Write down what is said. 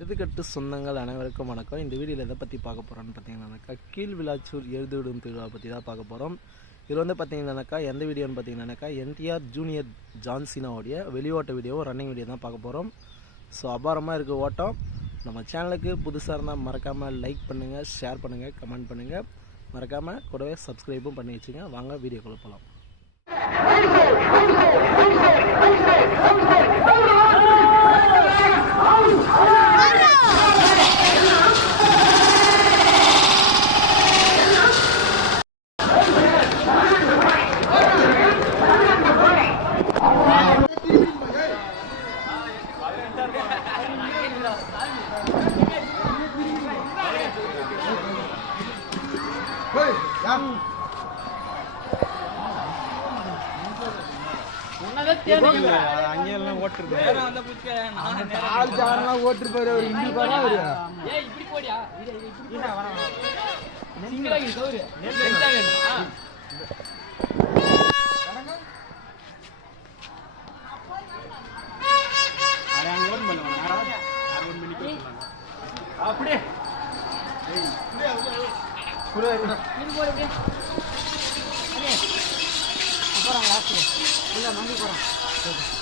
எருதுகட்டு சொந்தங்கள் அனைவருக்கும் வணக்கம். இந்த வீடியோவில் எதை பற்றி பார்க்க போகிறோன்னு பார்த்தீங்கன்னாக்கா கீழ்விளாச்சூர் எருதுவிடும் திருவிழா பற்றி தான் பார்க்க போகிறோம். இதில் வந்து பார்த்தீங்கன்னாக்கா எந்த வீடியோன்னு பார்த்தீங்கன்னாக்கா என்டிஆர் ஜூனியர் ஜான்சினாவுடைய வெளியோட்ட வீடியோவும் ரன்னிங் வீடியோ தான் பார்க்க போகிறோம். ஸோ அபாரமாக இருக்க ஓட்டம். நம்ம சேனலுக்கு புதுசாக இருந்தால் மறக்காமல் லைக் பண்ணுங்கள், ஷேர் பண்ணுங்கள், கமெண்ட் பண்ணுங்கள், மறக்காமல் கூடவே சப்ஸ்கிரைபும் பண்ணி வச்சுங்க. வாங்க வீடியோக்குள்ள போகலாம். அப்படியே போறாங்க.